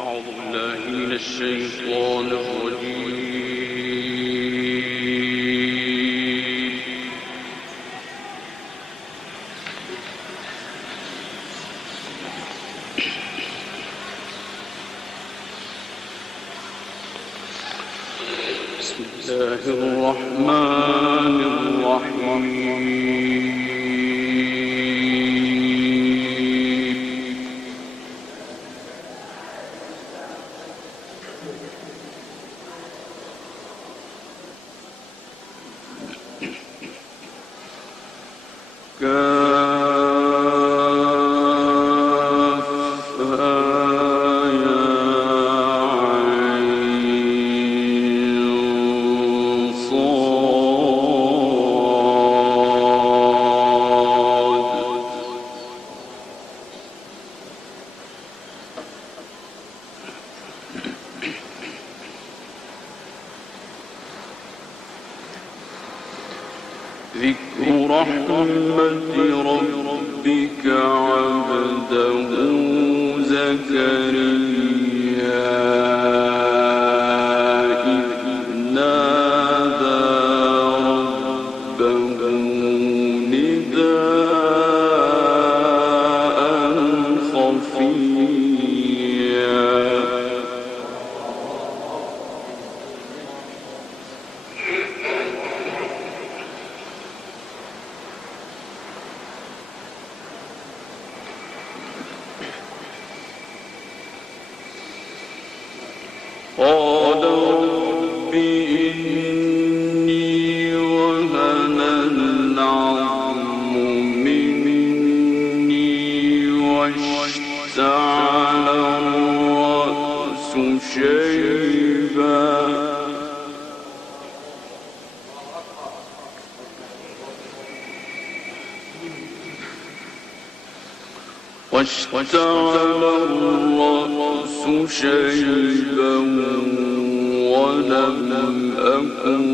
أعوذ بالله من الشيطان الرجيم. بسم الله الرحمن الرحيم. ذكر رحمة ربك عبده زكريا إذ نادى ربه نداء خفيا قال رب إني وهن العظم مني واشتعل الرأس شيبا ولم أكن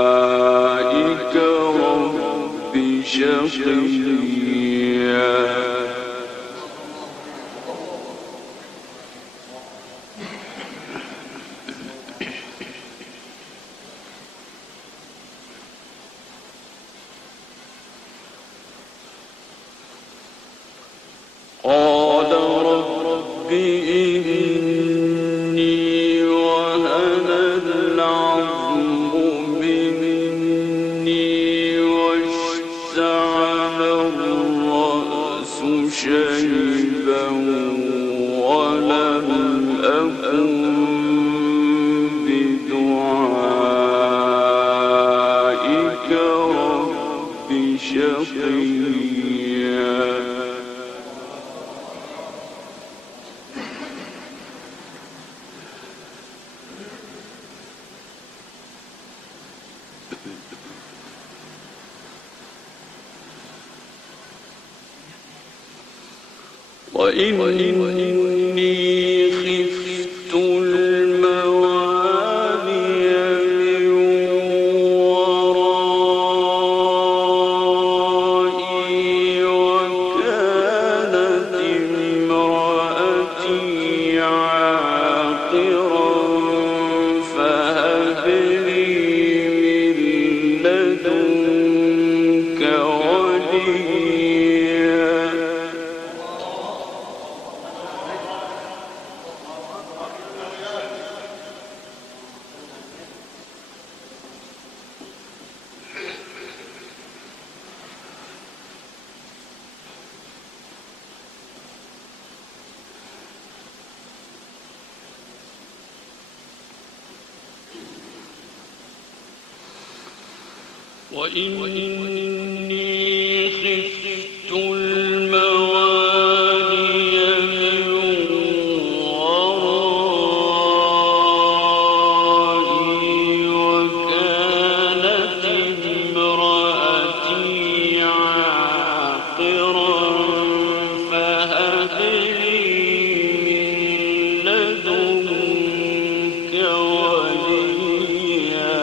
بدعائك رب شقيا قال رب إني وهن العظم مني واشتعل الرأس شيبا ولم أكن بدعائك رب شقيا وإني خفت الموالي من ورائي وكانت امرأتي عاقرا فهب لي من لدنك وليا وإني خفت الموالي من ورائي وكانت امرأتي عاقرا فهب لي من لدنك وليا.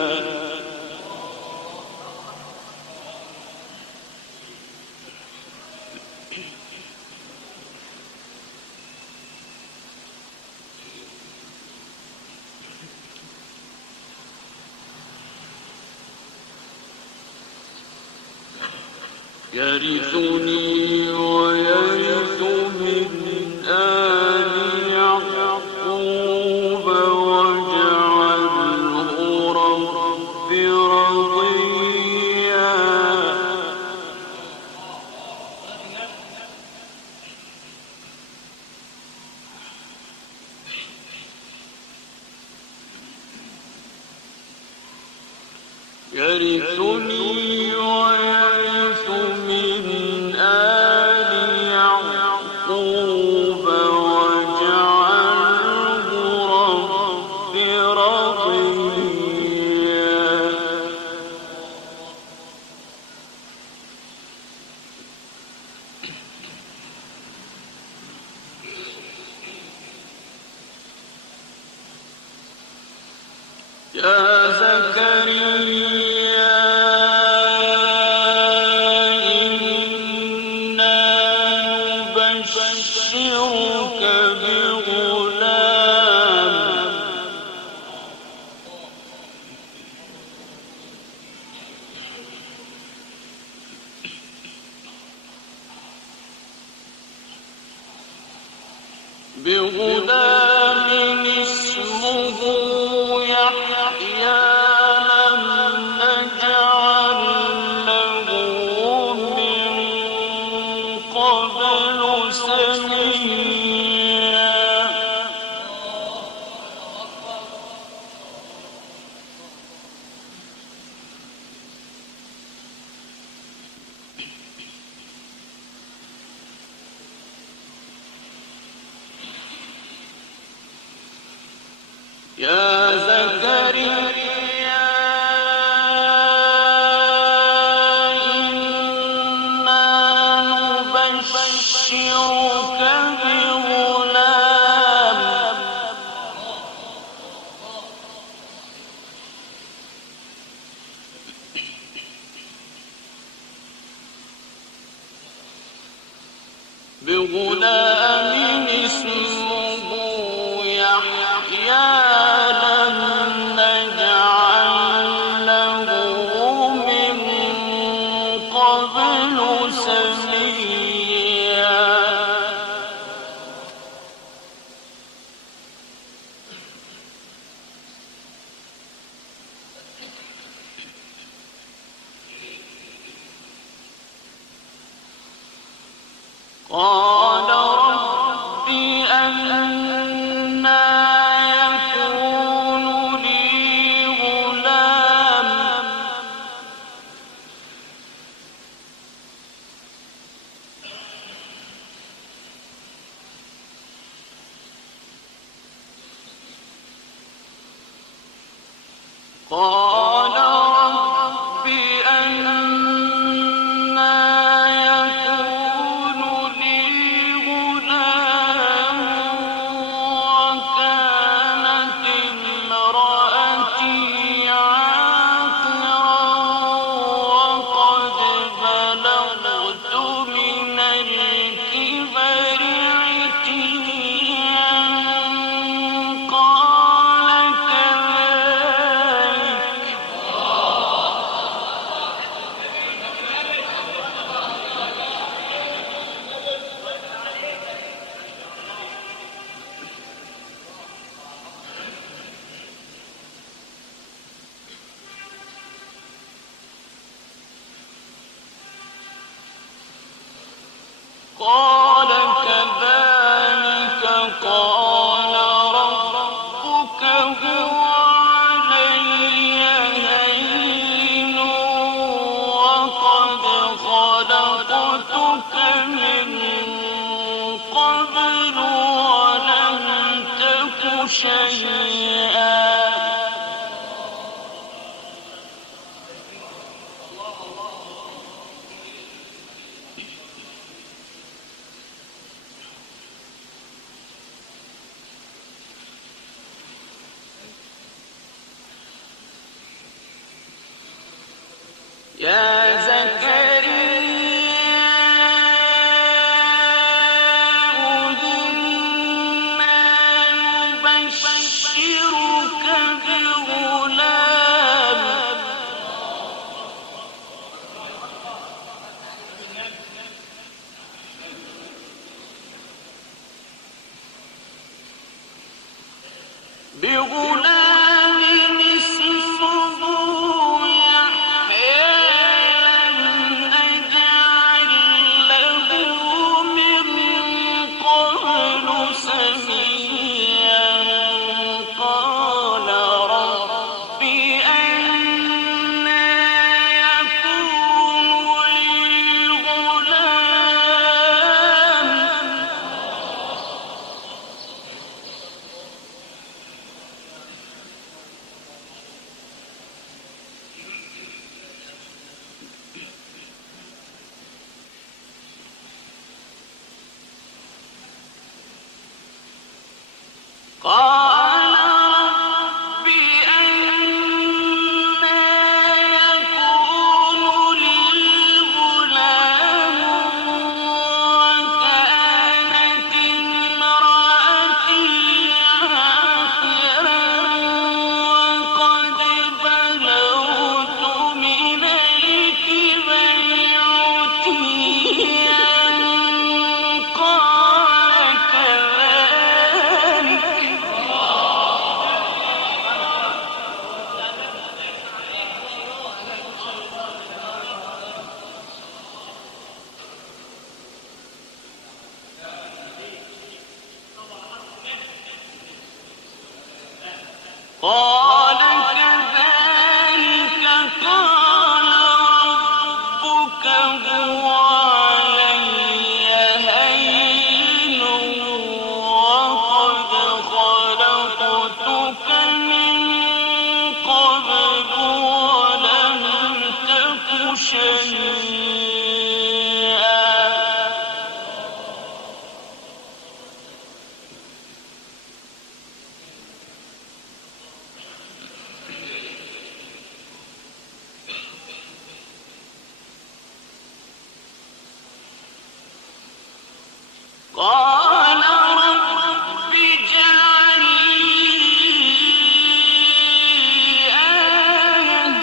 يرثني ويرث من آل يعقوب واجعله رب رضيا يرثني ويرث من آل يعقوب واجعله رب رضيا يا زكريا إنا نبشرك بغلام اسمه يحيى لم نجعل له من قبل سميا يا زكريا إنا نبشرك بغلام اسمه يحيى لم نجعل له من قبل سميا قال رب أنى يكون لي غلام قال رب أنى يكون لي غلام وكانت امرأتي عاقرا وقد بلغت من الكبر عتيا قال كذلك قال كذلك قال ربك هو علي هين وقد خلقتك من قبل ولم تك شيئا يا زكريا إنا نبشرك بغلام بغلام اسمه يحيى لم نجعل له من قبل سميا قال رب أنى يكون لي غلام قال رب أنى يكون لي غلام وكانت امرأتي عاقرا وقد بلغت من الكبر عتيا قال كذلك قال كذلك قال ربك هو علي هين وقد خلقتك من قبل ولم تك شيئا قال رب اجعل لي آية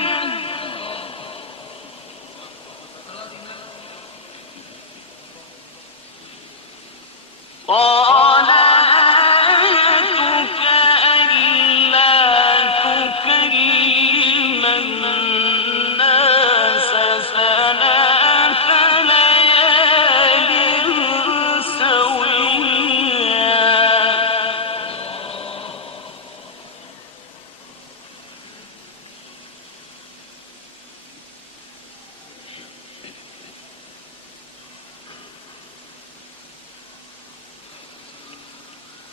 قال آيتك ألا تكلم الناس ثلاث ليال سويا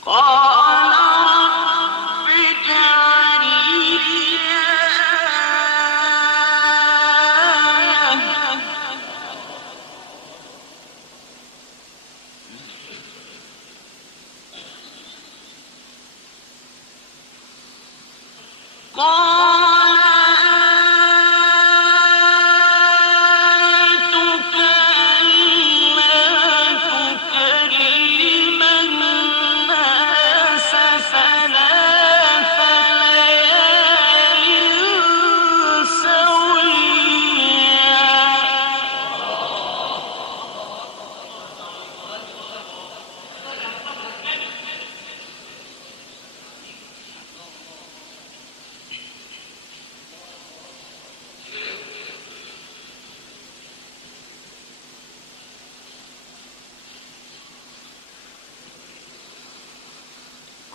قال رب اجعل لي آية قال آيتك ألا تكلم الناس ثلاث ليال سويا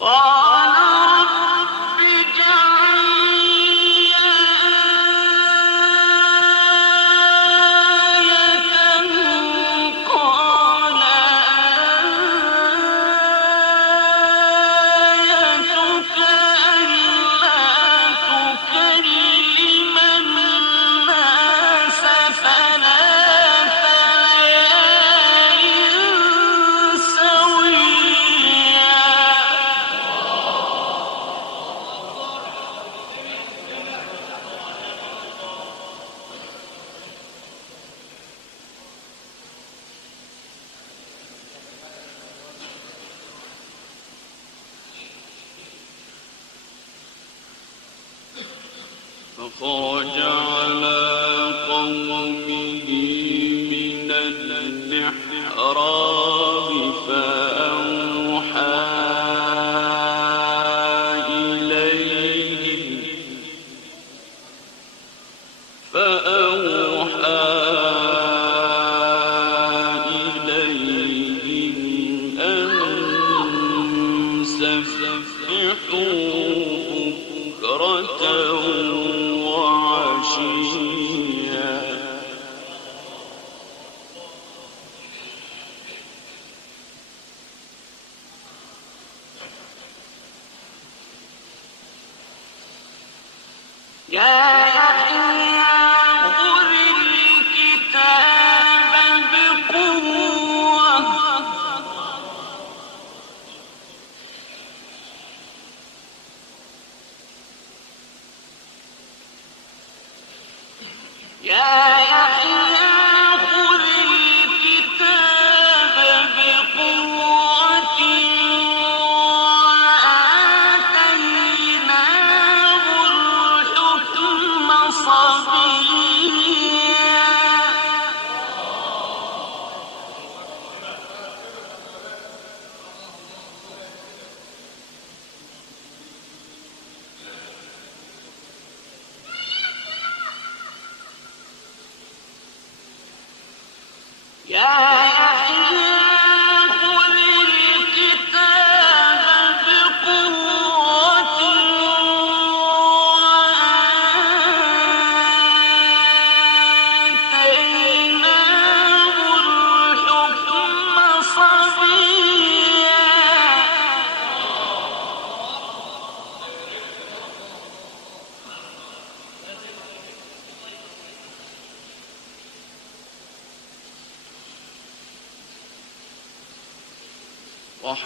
قال رب اجعل لي آية قال آيتك ألا تكلم الناس ثلاث ليال سويا فخرج على قومه من المحراب فأوحى بكرة وعشيا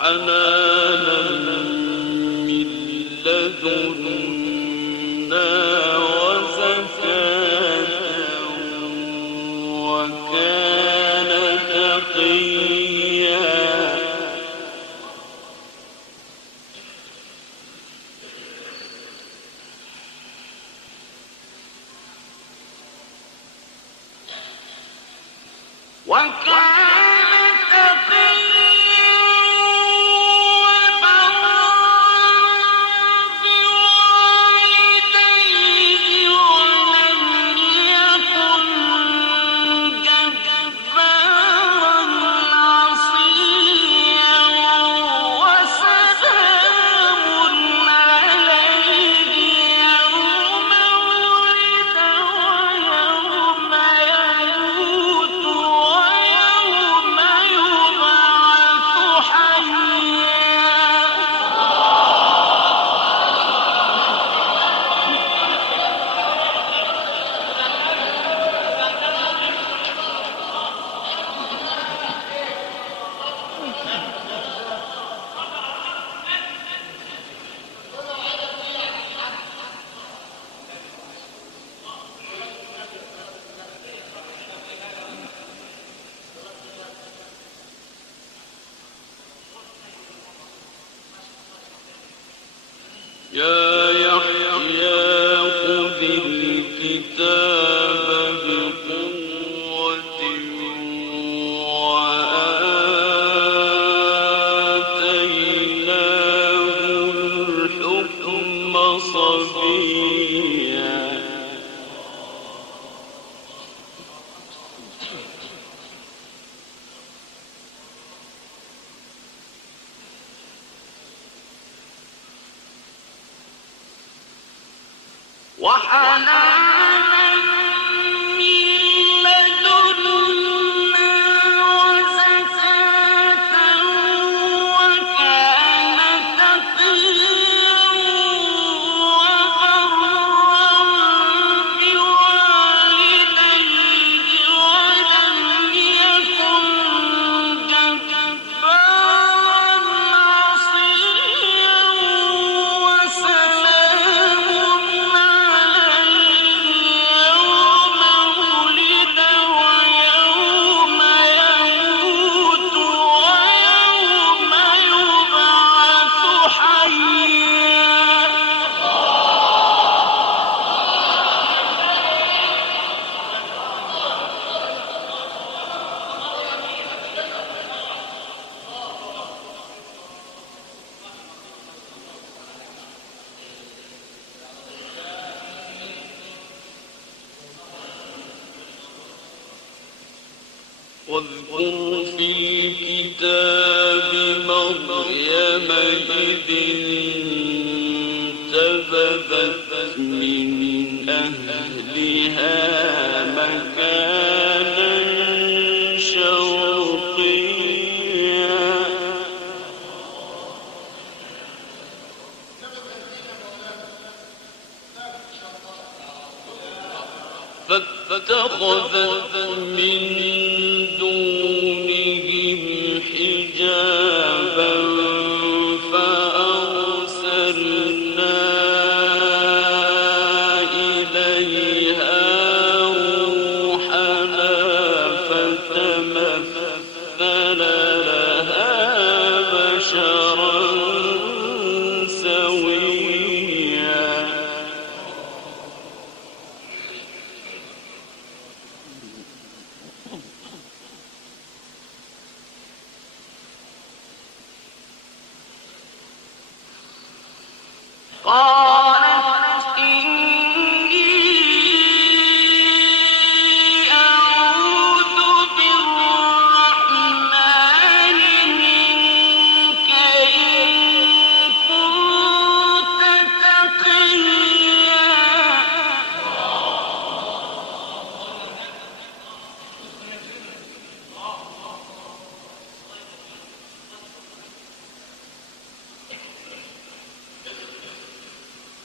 وحنانا من لدنا وزكاة وكان تقيا يا يحيى خذ الكتاب بقوة وآتيناه الحكم صبيا وحنانا من لدنا وزكاة وكان تقيا وبرا بوالديه ولم يكن جبارا عصيا وسلام واذكر في الكتاب مريم يومئذ انتبذت من أهلها مكانا شرقيا فاتخذت من دونهم حجابا فأرسلنا إليها روحنا فتمثل لها بشرا سويا قالت إني أعوذ بالرحمن منك إن كنت تقيا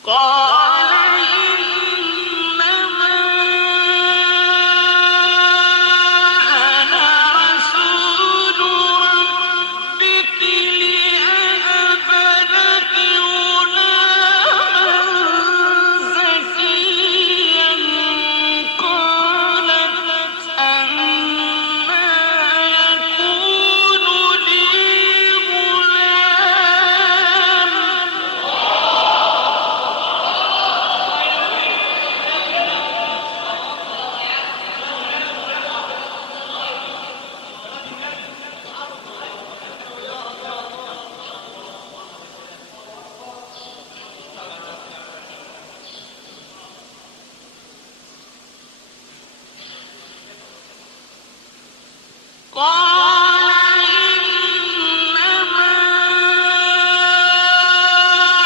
قال إنما أنا رسول ربك لأهب لك غلاما زكيا قالت أنى يكون لي غلام قال إنما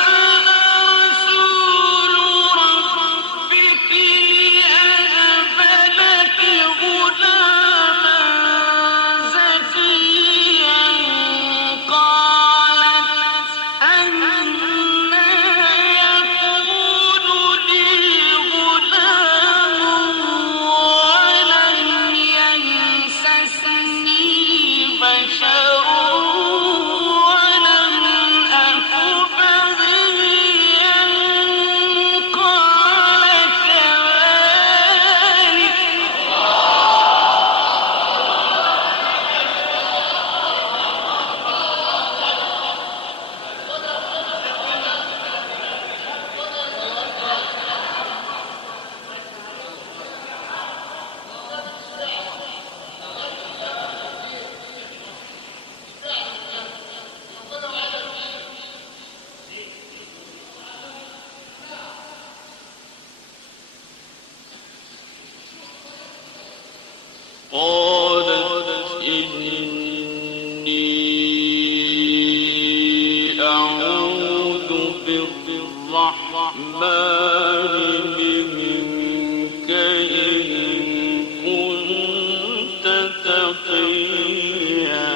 أنا رسول ربك لأهب لك غلاما زكيا قالت أنى يكون لي غلام ولم يمسسني بشر ولم أك بغيا قال كذلك قالت إني أعوذ بالرحمن منك إن كنت تقيا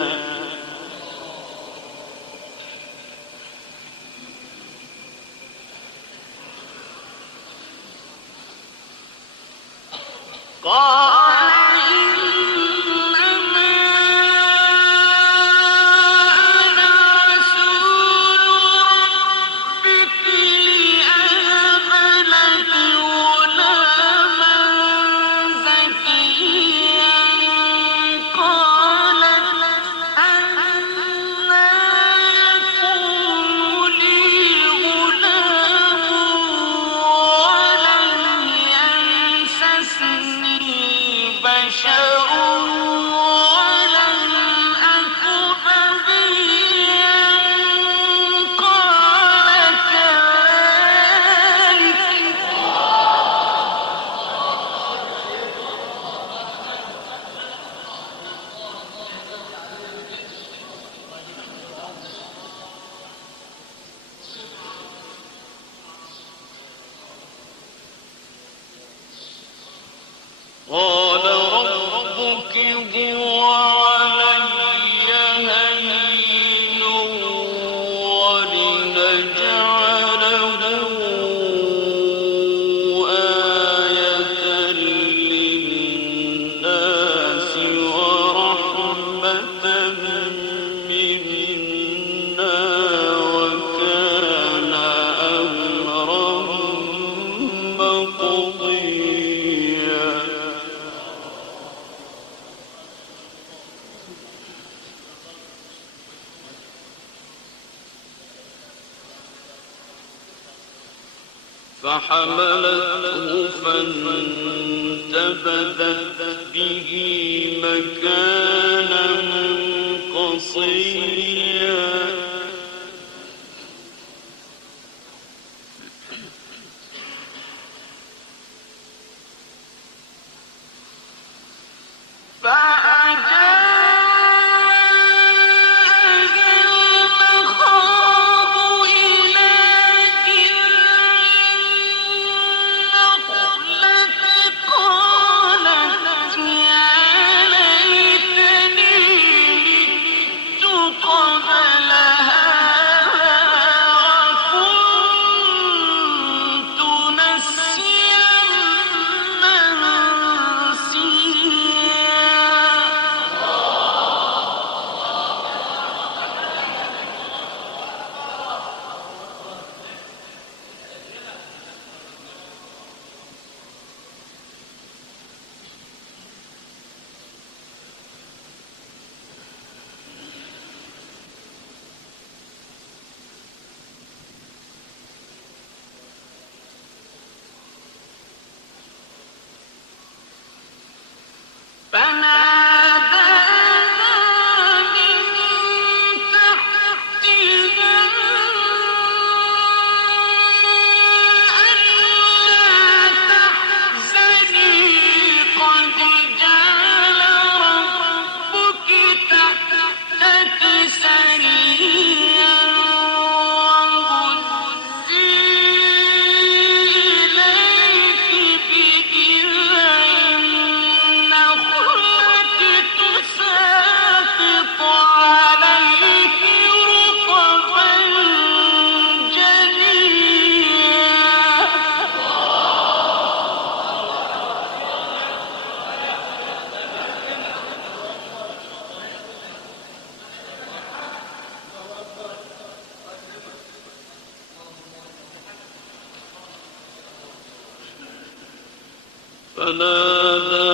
قال إنما أنا رسول ربك لأهب لك غلاما زكيا قالت أنى يكون لي غلام ولم يمسسني قال ربك هو علي هين ولنجعله آية للناس ورحمة منا وكان أمرا مقضيا. فحملته فانتبذت به مكانا قصيا.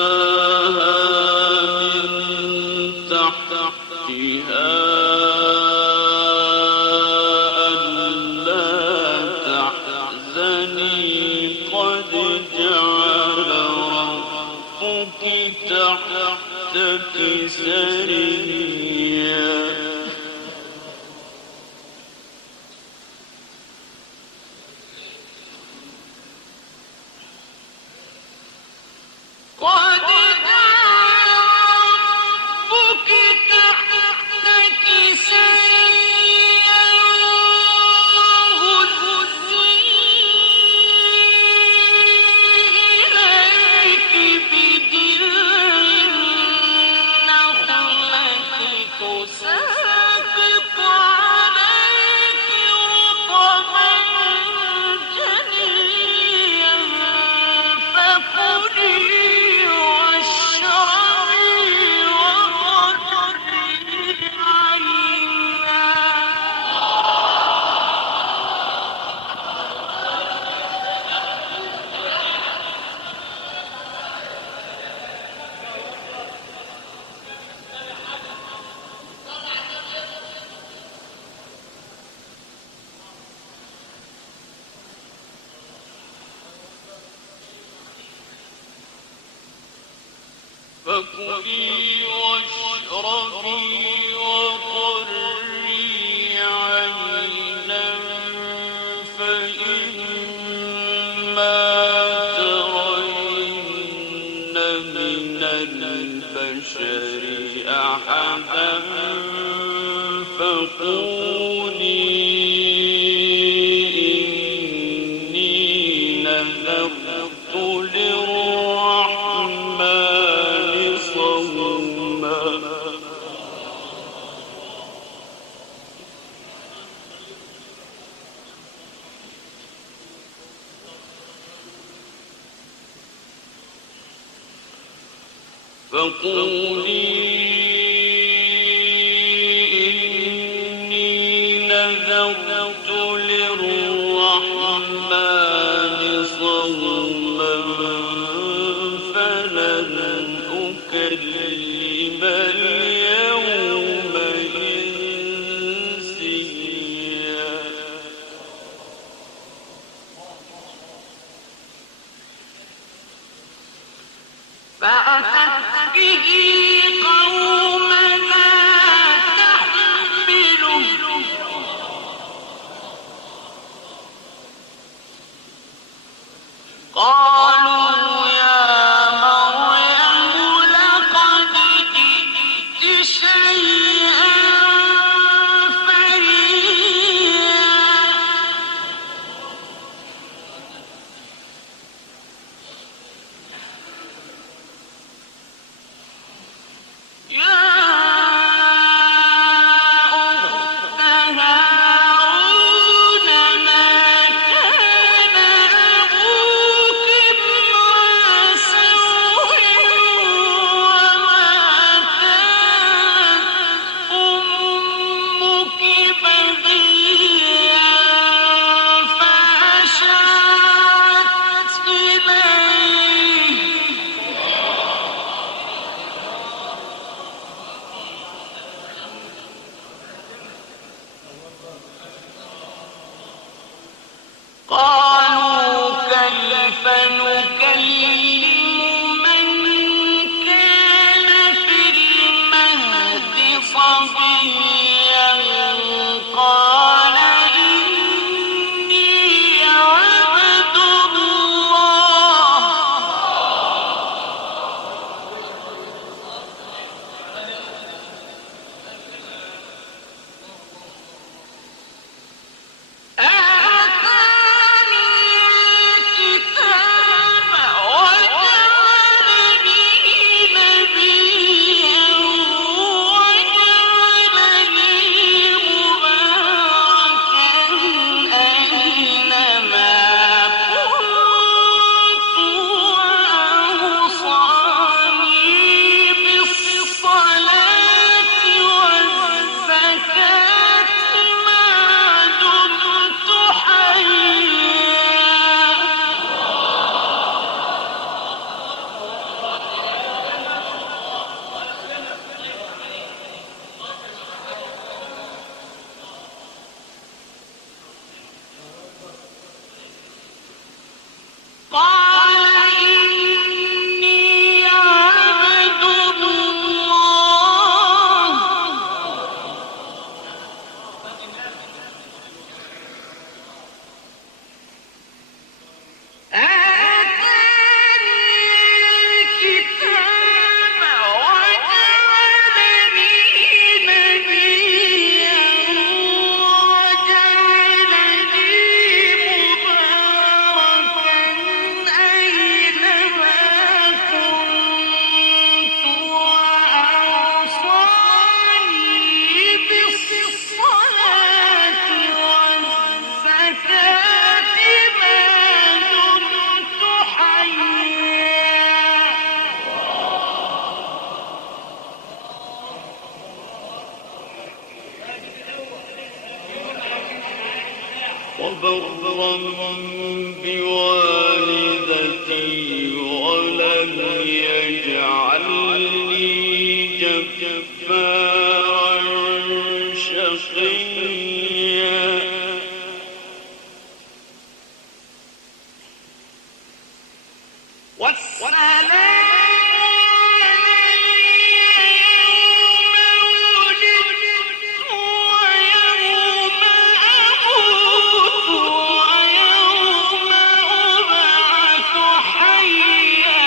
فناداها من تحتها ألا تحزني قد جعل ربك تحتك سريا. فكلي واشربي وقري عينا فإما ترين من البشر أحدا فقولي إني نذرت للرحمن فقولي إني نذرت للرحمن صوما فلن أكلم اليوم إنسيا. فأتت به قومها تحمله قالوا يا مريم لقد جئت شيئا فريا. يا أخت هارون ما كان أبوك امرأ سوء وما كانت أمك بغيا فأشارت إليه. قالوا كيف نكلم من كان في المهد صبيا قال إني عبد الله آتاني الكتاب وجعلني نبيا وجعلني مباركا أينما كنت وأوصاني بالصلاة والزكاة ما دمت حيا. قال إني عبد الله آتاني الكتاب وجعلني نبيا وجعلني مباركا أينما كنت وأوصاني بالصلاة والزكاة ما دمت حيا. وبرا بوالدتي ولم يجعلني جبارا شقيا. والسلام علي يوم ولدت ويوم أموت ويوم أبعث حيا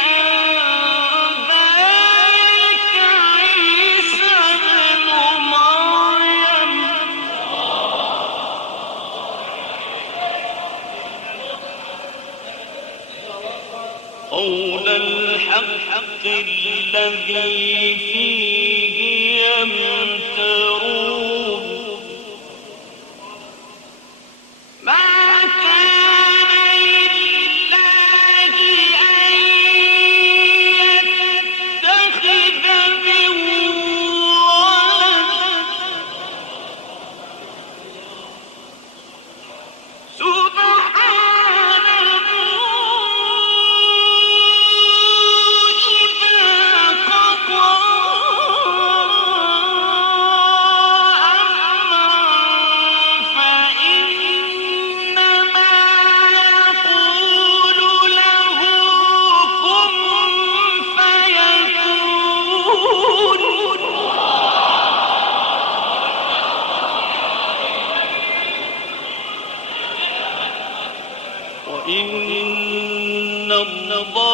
ذلك عيسى ابن مريم قول الحق الذي فيه يمترون. ما كان لله أن يتخذ وإن الله